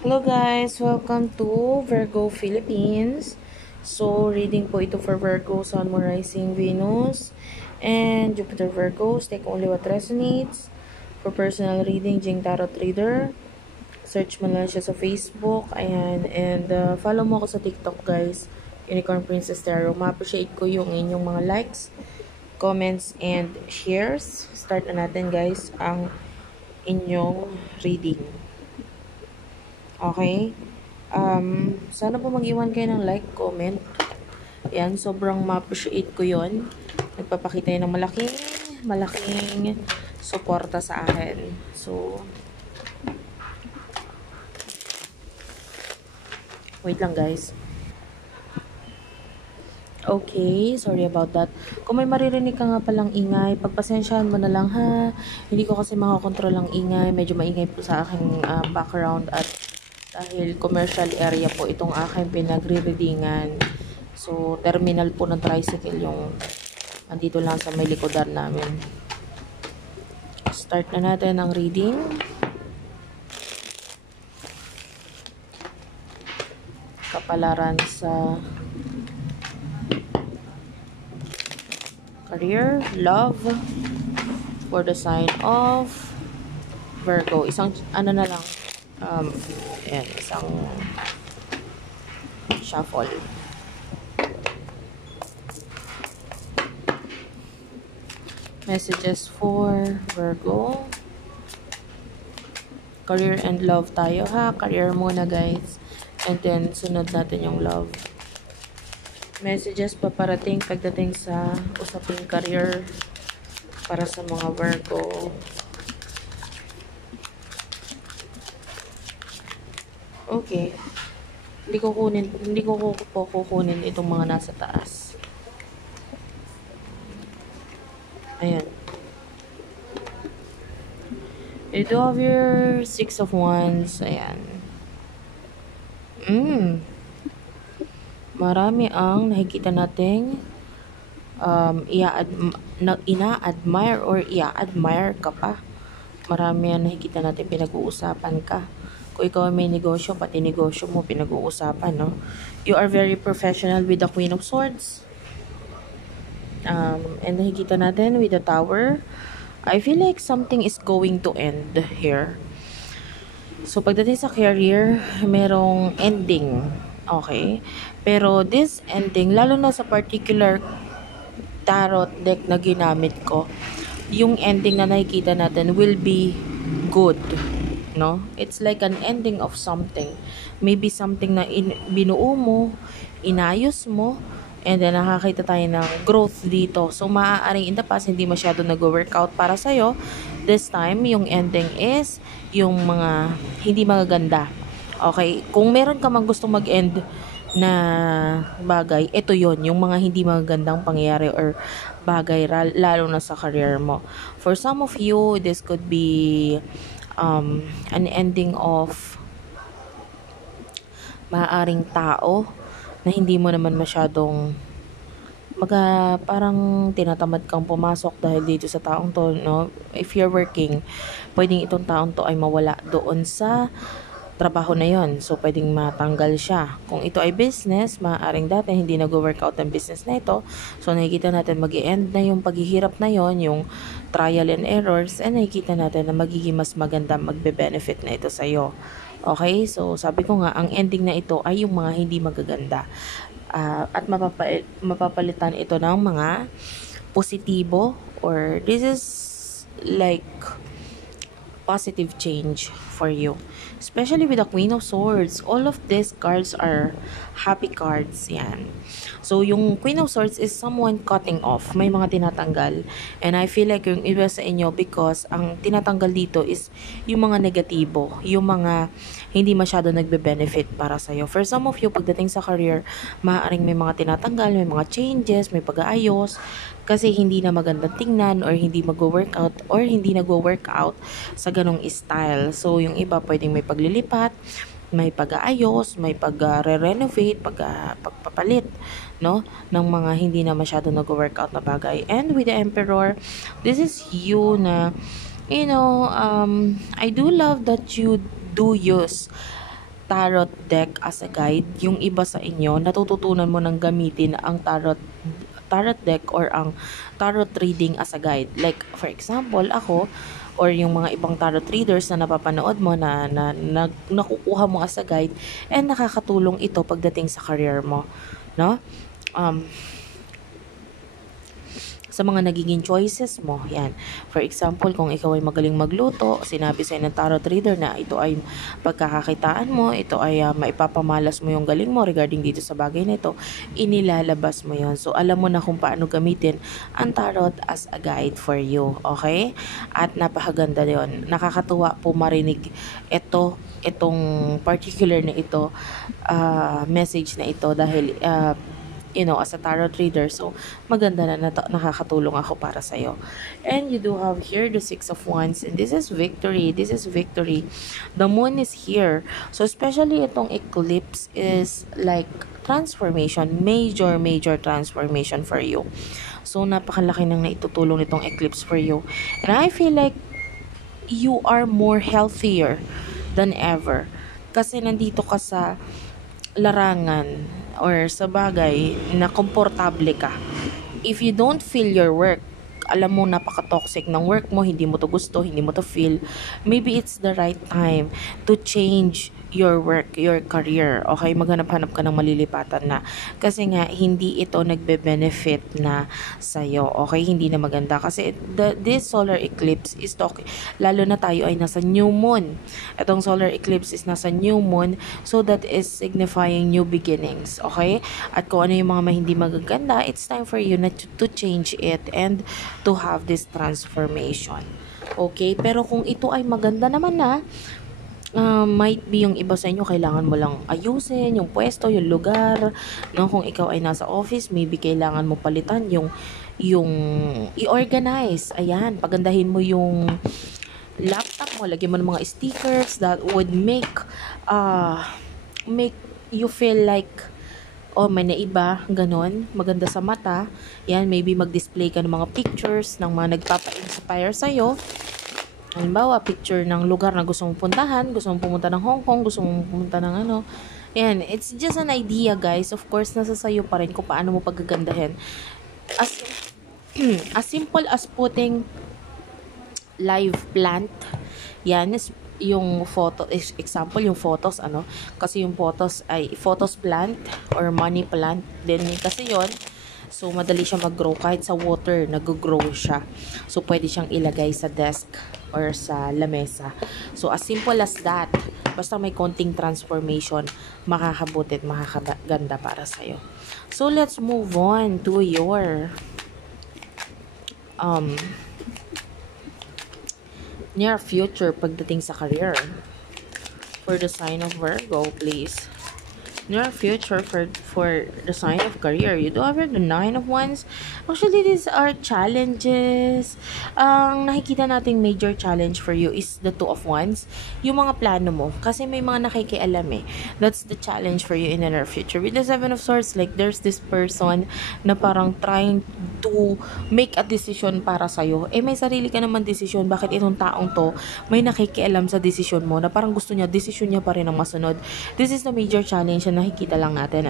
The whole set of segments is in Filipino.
Hello guys, welcome to Virgo Philippines. So, reading po ito for Virgo, Sun, Moon, Rising, Venus, and Jupiter Virgos. Take only what resonates. For personal reading, Jing Tarot Reader. Search mo lang siya sa Facebook. Ayan, and follow mo ako sa TikTok guys. Unicorn Princess Tarot. Ma-appreciate ko yung inyong mga likes, comments, and shares. Start na natin guys ang inyong reading. Okay? Sana po mag-iwan kayo ng like, comment. Yan, sobrang ma-appreciate ko yon. Nagpapakita yun ng malaking suporta sa akin. So, wait lang guys. Okay, sorry about that. Kung may maririnig ka nga palang ingay, pagpasensyahan mo na lang ha. Hindi ko kasi makakontrol ang ingay. Medyo maingay po sa aking background at dahil commercial area po itong aking pinagre-readingan. So, terminal po ng tricycle yung andito lang sa may likodan namin. Start na natin ang reading. Kapalaran sa career, love, for the sign of Virgo. Isang, ano na lang, yan, isang shuffle. Messages for Virgo. Career and love tayo ha. Career muna guys. And then, sunod natin yung love. Messages paparating pagdating sa usaping career para sa mga Virgo. Okay. Hindi ko po kukunin itong mga nasa taas. Ayan. You do have your Six of Wands. Ayan. Marami ang nakikita nating ina-admire or i-admire ka pa. Marami ang nakikita natin pinag-uusapan ka. Kung ikaw may negosyo, pati negosyo mo pinag-uusapan, no? You are very professional with the Queen of Swords. And nakikita natin with the Tower. I feel like something is going to end here. So, pagdating sa career, merong ending. Okay? Pero this ending, lalo na sa particular tarot deck na ginamit ko, yung ending na nakikita natin will be good. No? It's like an ending of something. Maybe something na binuo mo, inayos mo, and then nakakita tayo ng growth dito. So, maaaring in the past, hindi masyado nag-workout para sa'yo. This time, yung ending is yung mga hindi magaganda. Okay? Kung meron ka mang gusto mag-end na bagay, ito yon yung mga hindi magagandang pangyayari or bagay, lalo na sa career mo. For some of you, this could be an ending of maaaring tao na hindi mo naman masyadong parang tinatamad kang pumasok dahil dito sa taong to, no? If you're working, pwedeng itong taong to ay mawala doon sa trabaho na yon. So, pwedeng matanggal siya. Kung ito ay business, maaaring dati hindi nag-workout ang business na ito. So, nakikita natin mag-i-end na yung paghihirap na yon, yung trial and errors, and nakikita natin na magiging mas maganda, magbe-benefit na ito sa'yo. Okay? So, sabi ko nga, ang ending na ito ay yung mga hindi magaganda. At mapapalitan ito ng mga positibo, or this is like positive change for you. Especially with the Queen of Swords. All of these cards are happy cards. Yan. So, yung Queen of Swords is someone cutting off. May mga tinatanggal. And I feel like yung iba sa inyo because ang tinatanggal dito is yung mga negatibo. Yung mga hindi masyado nagbe-benefit para sa'yo. For some of you, pagdating sa career, maaaring may mga tinatanggal, may mga changes, may pag-aayos. Kasi hindi na magandang tingnan or hindi mag-workout or hindi nag-workout sa ganong style. So, yung iba pwedeng may paglilipat, may pag-aayos, may pag-re-renovate, pagpapalit, no? Ng mga hindi na masyado nag-workout na bagay. And with the Emperor, this is you na, I do love that you do use tarot deck as a guide, yung iba sa inyo, natututunan mo ng gamitin ang tarot deck or ang tarot reading as a guide. Like, for example, ako, or yung mga ibang tarot readers na napapanood mo na nakukuha mo as a guide, and nakakatulong ito pagdating sa career mo, no? Um, sa mga nagiging choices mo. Yan. For example, kung ikaw ay magaling magluto, sinabi sa'yo ng tarot reader na ito ay pagkakakitaan mo, ito ay maipapamalas mo yung galing mo regarding dito sa bagay na ito, inilalabas mo yon. So, alam mo na kung paano gamitin ang tarot as a guide for you. Okay? At napakaganda yon. Nakakatuwa po marinig itong particular na ito, message na ito dahil as a tarot reader. So, maganda na nakakatulong ako para sa'yo. And you do have here the Six of Wands. And this is victory. This is victory. The moon is here. So, especially itong eclipse is like transformation. Major, major transformation for you. So, napakalaki nang naitutulong nitong eclipse for you. And I feel like you are more healthier than ever. Kasi nandito ka sa larangan or sa bagay na komportable ka. If you don't feel your work, alam mo napaka-toxic ng work mo, hindi mo to gusto, hindi mo to feel, maybe it's the right time to change your work, your career. Okay, maghanap-hanap ka ng malilipatan na. Kasi nga, hindi ito nagbe-benefit na sa'yo. Okay, hindi na maganda. Kasi this solar eclipse is talking, lalo na tayo ay nasa new moon. Itong solar eclipse is nasa new moon, so that is signifying new beginnings. Okay? At kung ano yung mga hindi magaganda, it's time for you na to change it and to have this transformation. Okay? Pero kung ito ay maganda naman na, might be yung iba sa inyo kailangan mo lang ayusin yung pwesto, yung lugar, no? Kung ikaw ay nasa office, maybe kailangan mo palitan yung i-organize. Ayan, pagandahin mo yung laptop mo, lagyan mo ng mga stickers that would make you feel like may naiba, ganon, maganda sa mata. Yan, maybe mag-display ka ng mga pictures ng mga nagpapa-inspire sa'yo. Halimbawa, picture ng lugar na gusto mong puntahan, gusto mong pumunta ng Hong Kong, gusto mong pumunta ng ano. Yan, it's just an idea, guys. Of course, nasa sayo pa rin kung paano mo pagagandahin. As simple as putting live plant. Yan, yung photo, example, yung photos, kasi yung photos ay photos plant or money plant din kasi yon. So, madali siya mag-grow. Kahit sa water, nag-grow siya. So, pwede siyang ilagay sa desk or sa lamesa. So, as simple as that, basta may konting transformation, makakabuti at makakaganda para sa'yo. So, let's move on to your near future pagdating sa career. For the sign of Virgo, please. Near future for the sign of career. You do have the Nine of Wands. Actually, these are challenges. Ang nakikita nating major challenge for you is the Two of Wands. Yung mga plano mo. Kasi may mga nakikialam eh. That's the challenge for you in the near future. With the Seven of Swords, like there's this person na parang trying to make a decision para sa'yo. May sarili ka naman decision. Bakit itong taong to may nakikialam sa decision mo na parang gusto niya, decision niya pa rin ang masunod. This is the major challenge na nakikita lang natin,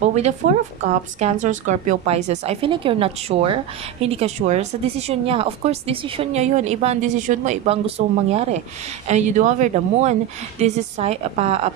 But with the Four of Cups, Cancer, Scorpio, Pisces, I feel like you're not sure. Hindi ka sure sa decision niya. Of course, decision niya yun. Iba ang decision mo, iba ang gusto mong mangyari. And you do over the moon, this is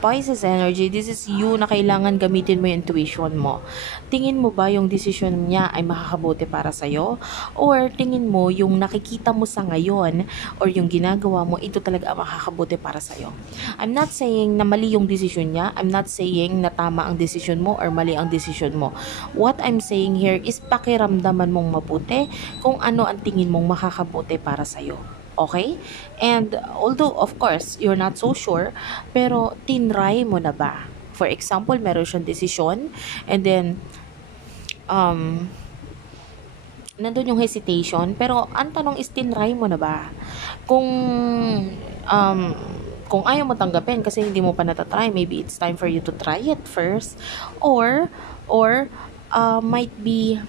Pisces energy. This is you na kailangan gamitin mo yung intuition mo. Tingin mo ba yung decision niya ay makakabuti para sa'yo? Or tingin mo yung nakikita mo sa ngayon or yung ginagawa mo, ito talaga ang makakabuti para sa'yo? I'm not saying na mali yung decision niya. I'm not saying na tama ang decision mo or mali ang decision mo. What I'm saying here is pakiramdaman mong mabuti kung ano ang tingin mong makakabuti para sa'yo. Okay? And although, of course, you're not so sure, pero tinry mo na ba? For example, meron siyang decision and then nandun yung hesitation, pero ang tanong is tinry mo na ba? Kung ayaw mo tanggapin kasi hindi mo pa natatry, maybe it's time for you to try it first. Or might be,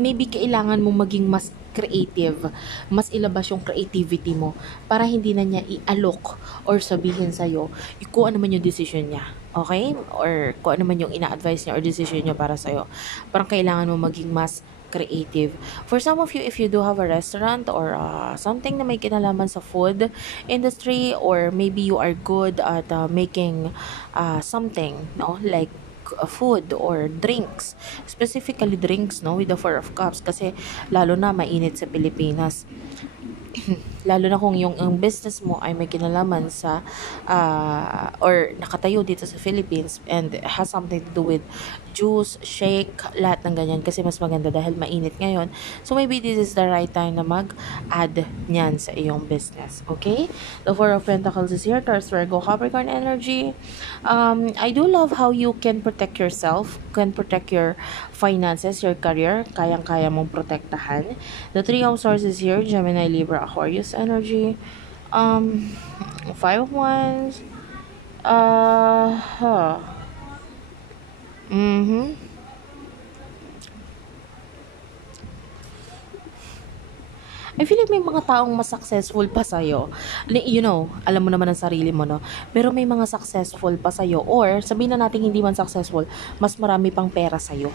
maybe kailangan mo maging mas creative, mas ilabas yung creativity mo para hindi na niya ialok or sabihin sa'yo kung ano man yung decision niya. Okay? Or kung ano man yung ina-advise niya or decision niya para sa'yo. Parang kailangan mo maging mas creative. For some of you, if you do have a restaurant or something na may kinalaman sa food industry, or maybe you are good at making something, no? Like food or drinks, specifically drinks, no, with the Four of Cups, kasi lalo na mainit sa Pilipinas. Lalo na kung yung ang business mo ay may kinalaman sa or nakatayo dito sa Philippines and has something to do with juice, shake, lahat ng ganyan, kasi mas maganda dahil mainit ngayon. So maybe this is the right time na mag-add niyan sa iyong business. Okay? The Four of Pentacles is here. Taurus, Virgo, Capricorn energy. I do love how you can protect yourself, can protect your finances, your career. Kayang-kaya mong protektahan. The Three of Swords is here. Gemini, Libra, Aquarius energy. Five of Wands. I feel like may mga taong mas successful pa sa'yo. You know, alam mo naman ang sarili mo, no? Pero may mga successful pa sa'yo. Or, sabihin na natin hindi man successful, mas marami pang pera sa'yo.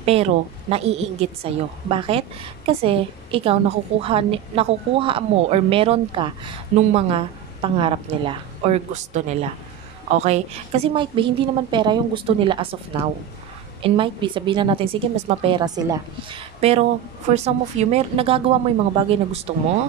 Pero, naiinggit sa'yo. Bakit? Kasi, ikaw nakukuha mo or meron ka nung mga pangarap nila or gusto nila. Okay? Kasi might be, hindi naman pera yung gusto nila as of now. And might be, sabihin na natin, sige, mas mapera sila. Pero, for some of you, nagagawa mo yung mga bagay na gusto mo.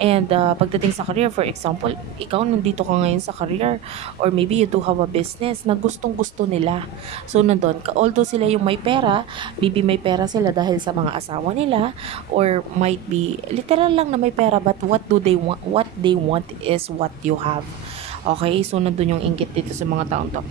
And, pagdating sa career, for example, ikaw nandito ka ngayon sa career. Or maybe you do have a business na gustong-gusto nila. So, nandun, although sila yung may pera, maybe may pera sila dahil sa mga asawa nila. Or might be, literal lang na may pera, but what they want is what you have. Okay? So, nandun yung inggit dito sa mga taong to.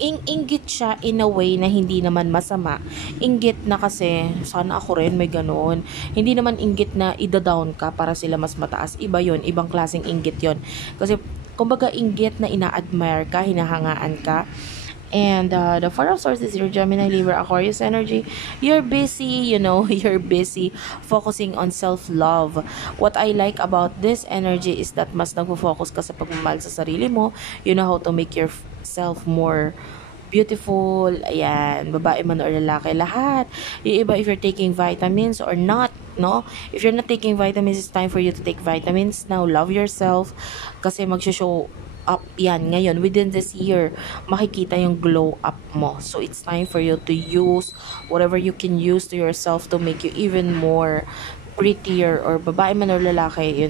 Inggit siya in a way na hindi naman masama. Inggit na kasi, sana ako rin may ganoon. Hindi naman inggit na ida-down ka para sila mas mataas. Iba yon, ibang klaseng inggit yon. Kasi, kumbaga inggit na ina-admire ka, hinahangaan ka. And the Four of Swords is your Gemini, Libra, Aquarius energy. You're busy, you're busy focusing on self-love. What I like about this energy is that mas nagpo-focus ka sa pagmamahal sa sarili mo. You know how to make yourself more beautiful. Ayan, babae man or lalaki, lahat. Yung iba, if you're taking vitamins or not, no? If you're not taking vitamins, it's time for you to take vitamins. Now, love yourself. Kasi mag-show up yan ngayon within this year, makikita yung glow up mo. So it's time for you to use whatever you can use to yourself to make you even more prettier, or babae man or lalaki,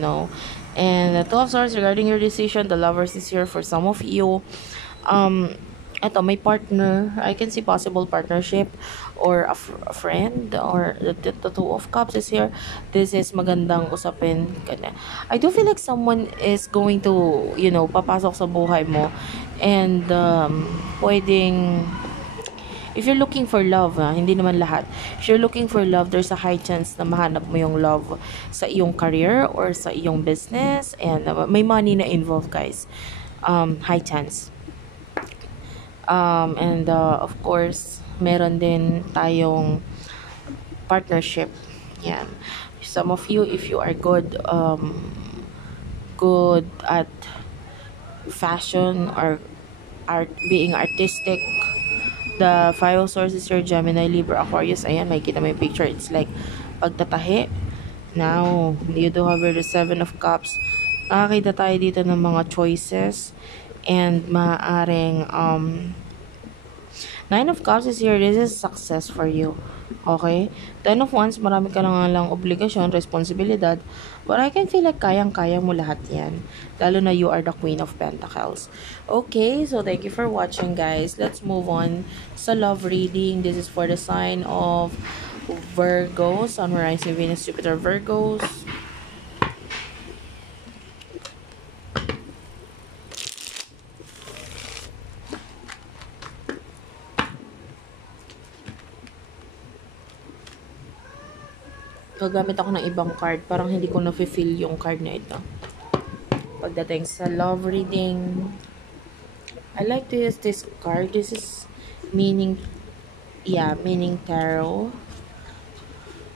And the Two of Swords, regarding your decision, the Lovers is here for some of you. Eto, may partner. I can see possible partnership or a friend, or the Two of Cups is here. This is magandang usapin. I do feel like someone is going to, papasok sa buhay mo. And, pwedeng, if you're looking for love, hindi naman lahat. If you're looking for love, there's a high chance na mahanap mo yung love sa iyong career or sa iyong business. And may money na involved, guys. High chance. And of course, meron din tayong partnership. Yan. Some of you, if you are good at fashion or being artistic, the Five of Swords is your Gemini, Libra, Aquarius. Ayan, makikita mo yung picture. It's like pagtatahi. Now, you do have the Seven of Cups. Nakakita tayo dito ng mga choices. And maaring Nine of Cups is here. This is success for you. Okay? Ten of Wands, marami ka lang obligasyon, responsibilidad. But I can feel like kayang-kaya mo lahat yan. Lalo na you are the Queen of Pentacles. Okay, so thank you for watching, guys. Let's move on sa love reading. This is for the sign of Virgo, Sun, Horizon, Venus, Jupiter, Virgos. Gagamit ako ng ibang card. Parang hindi ko na-feel yung card na ito. Pagdating sa love reading, I like to use this card. This is meaning tarot.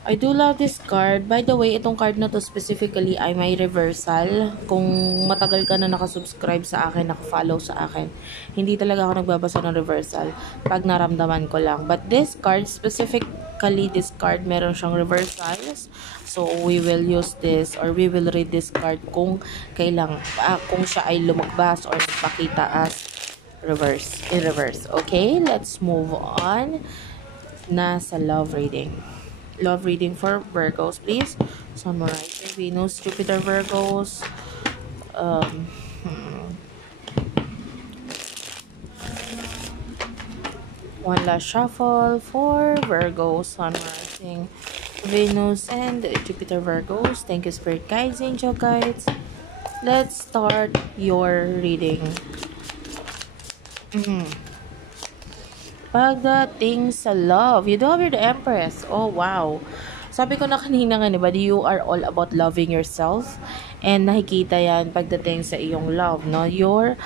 I do love this card. By the way, itong card na to specifically ay may reversal. Kung matagal ka na nakasubscribe sa akin, nakafollow sa akin, hindi talaga ako nagbabasa ng reversal pag naramdaman ko lang. But this card, specifically this card, meron siyang reversals. So, we will use this or we will read this card kung kung siya ay lumagbas or nagpakita as in reverse. Okay, let's move on na sa love reading. Love reading for Virgos, please. Sun, Moon, Rising, Venus, Jupiter, Virgos. Um, One last shuffle for Virgos, Sun, Moon, Rising, Venus, and Jupiter, Virgos. Thank you, Spirit Guides, Angel Guides. Let's start your reading. Pagdating sa love, you do have the Empress. Oh, wow. Sabi ko na kanina nga, diba, you are all about loving yourself. And nakikita yan pagdating sa iyong love, no? Or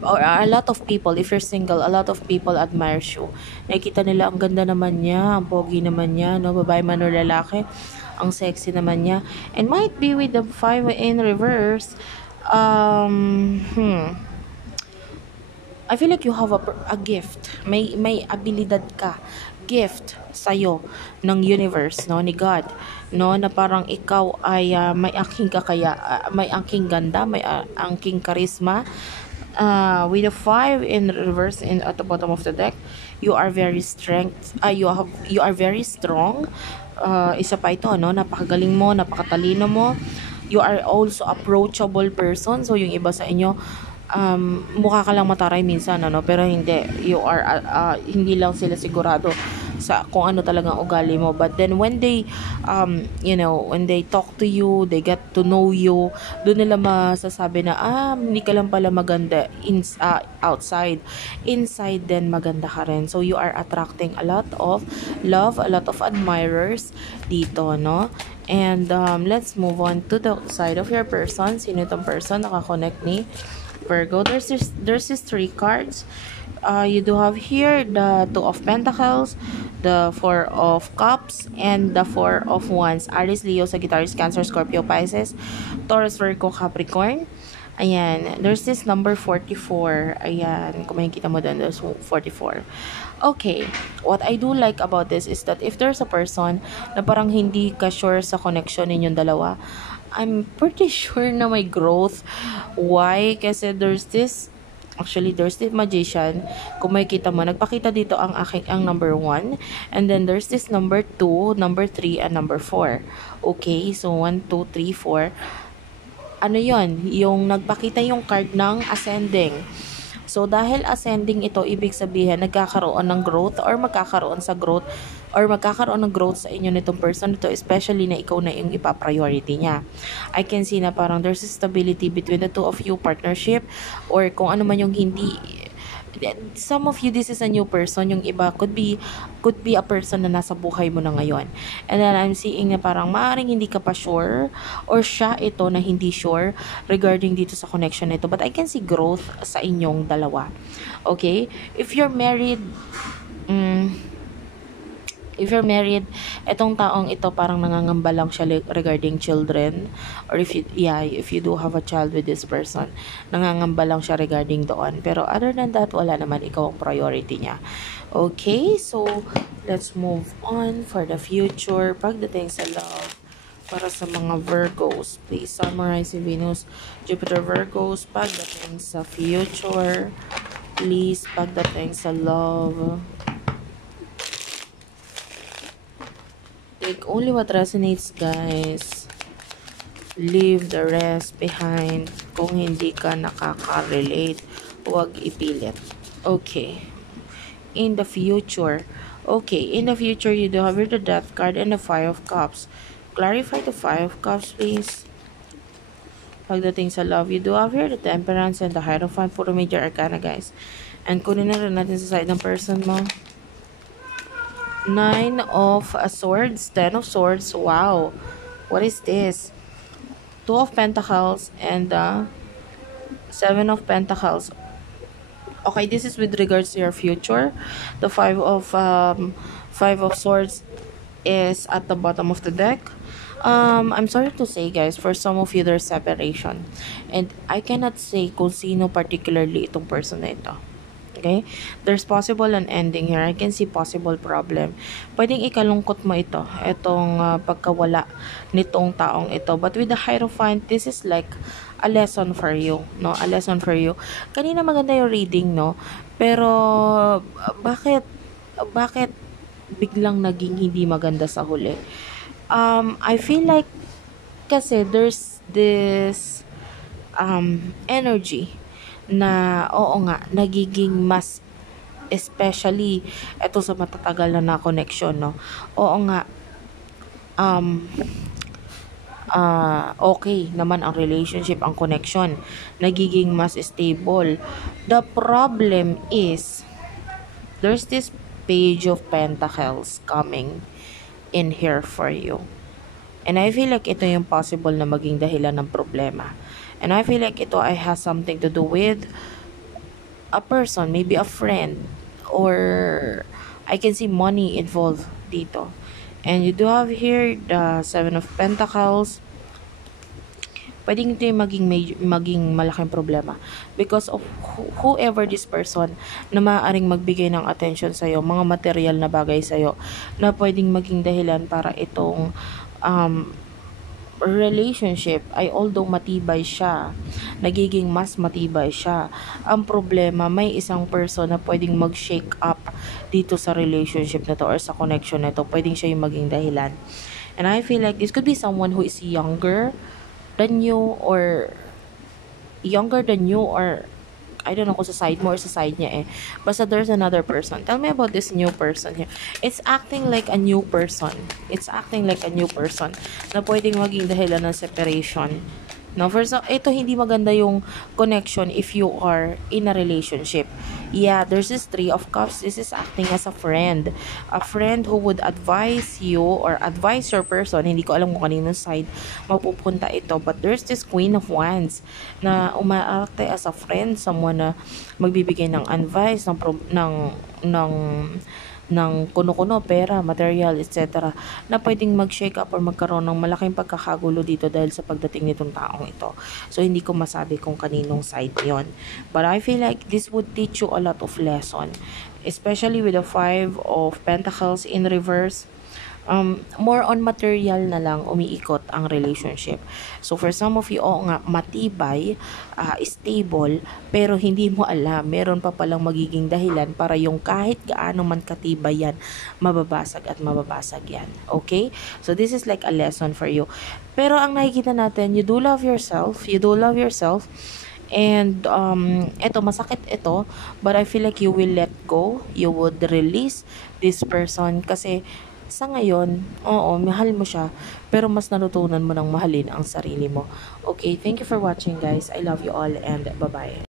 a lot of people, if you're single, a lot of people admire you. Nakikita nila, ang ganda naman niya, ang pogi naman niya, no? Babae man o lalaki, ang sexy naman niya. And might be with the 5 in reverse, I feel like you have a gift. May abilidad ka. Gift sa'yo ng universe, no, ni God, no, na parang ikaw ay may may angking ganda, may angking charisma. With the 5 in reverse in at the bottom of the deck, you are very you are very strong. Isa pa ito, no, napakagaling mo, napakatalino mo. You are also approachable person. So yung iba sa inyo, mukha ka lang mataray minsan, ano, pero hindi, you are hindi lang sila sigurado sa kung ano talagang ugali mo, but then when they when they talk to you, they get to know you, doon nila masasabi na hindi ka lang pala maganda outside, inside then maganda ka rin. So you are attracting a lot of love, a lot of admirers dito, no? And let's move on to the side of your person. Sino itong person nakakonect ni Virgo? There's this 3 cards. You do have here the 2 of Pentacles, the 4 of Cups, and the 4 of Wands. Aries, Leo, Sagittarius, Cancer, Scorpio, Pisces, Taurus, Virgo, Capricorn. Ayan. There's this number 44. Ayan. Kung makikita mo doon, there's 44. Okay. What I do like about this is that if there's a person na parang hindi ka sure sa connection ninyong dalawa, I'm pretty sure na may growth. Why? Kasi there's this magician. Kung makikita mo, nagpakita dito ang number 1. And then there's this number 2, number 3, and number 4. Okay, so 1, 2, 3, 4. Ano yon? Yung nagpakita yung card ng ascending. So, dahil ascending ito, ibig sabihin, nagkakaroon ng growth or magkakaroon ng growth sa inyo nitong person ito, especially na ikaw na yung ipa-priority niya. I can see na parang there's stability between the two of you, partnership, or kung ano man yung hindi. Some of you, this is a new person. Yung iba could be a person na nasa buhay mo na ngayon. And then I'm seeing na parang maaaring hindi ka pa sure, or siya ito na hindi sure regarding dito sa connection nito. But I can see growth sa inyong dalawa. Okay? If you're married, etong taong ito parang nangangamba lang siya regarding children, or if you do have a child with this person, nangangamba lang siya regarding doon. Pero other than that, wala naman, ikaw ang priority niya. Okay, so let's move on for the future pagdating sa love para sa mga Virgos. Please summarize si Venus, Jupiter, Virgos pagdating sa future. Please, pagdating sa love. Take only what resonates, guys. Leave the rest behind. Kung hindi ka nakaka-relate, huwag ipilit. Okay. In the future. Okay. In the future, you do have the Death card and the 5 of Cups. Clarify the 5 of Cups, please. Pagdating sa love, you do have here the Temperance and the Hierophant. Puro major arcana, guys. And kunin na rin natin sa side ng person mo. 9 of Swords, 10 of Swords. Wow. What is this? 2 of Pentacles and 7 of Pentacles. Okay, this is with regards to your future. The 5 of Swords is at the bottom of the deck. I'm sorry to say guys, for some of you there's separation. And I cannot say kung sino particularly itong person na ito. Okay? There's possible an ending here. I can see possible problem. Pwedeng ikalungkot mo ito. Itong pagkawala nitong taong ito. But with the Hierophant, this is like a lesson for you. No? A lesson for you. Kanina maganda yung reading, no? Pero, bakit biglang naging hindi maganda sa huli? I feel like kasi there's this energy na oo nga nagiging mas, especially eto sa matatagal na connection, no, oo nga, um okay naman ang relationship, ang connection nagiging mas stable. The problem is there's this page of pentacles coming in here for you. And I feel like ito yung possible na maging dahilan ng problema. And I feel like ito ay has something to do with a person, maybe a friend, or I can see money involved dito. And you do have here the Seven of Pentacles. Pwedeng ito yung maging malaking problema because of whoever this person na maaaring magbigay ng attention sa'yo, mga material na bagay sa'yo na pwedeng maging dahilan para itong relationship ay although matibay siya, nagiging mas matibay siya. Ang problema, may isang person na pwedeng mag-shake up dito sa relationship na to or sa connection na to. Pwedeng siya yung maging dahilan. And I feel like this could be someone who is younger than you or I don't know kung sa side mo or sa side niya eh. Basta there's another person. Tell me about this new person here. It's acting like a new person. It's acting like a new person na pwedeng maging dahilan ng separation. No, first, ito hindi maganda yung connection if you are in a relationship. Yeah, there's this Three of Cups. This is acting as a friend. A friend who would advise you or advise your person. Hindi ko alam kung kaninong side mapupunta ito. But there's this Queen of Wands na umaarte as a friend. Someone na magbibigay ng advice, ng kuno-kuno, pera, material, etc. na pwedeng mag-shake up or magkaroon ng malaking pagkakagulo dito dahil sa pagdating nitong taong ito. So, hindi ko masabi kung kaninong side yon. But I feel like this would teach you a lot of lesson. Especially with the Five of Pentacles in reverse. More on material na lang umiikot ang relationship. So for some of you, oo nga, matibay, stable, pero hindi mo alam, meron pa palang magiging dahilan para yung kahit gaano man katibay yan, mababasag at mababasag yan. Okay? So this is like a lesson for you. Pero ang nakikita natin, you do love yourself, and eto masakit ito, but I feel like you will let go, you would release this person kasi sa ngayon, oo, mahal mo siya, pero mas natutunan mo ng mahalin ang sarili mo. Okay, thank you for watching guys. I love you all and bye-bye.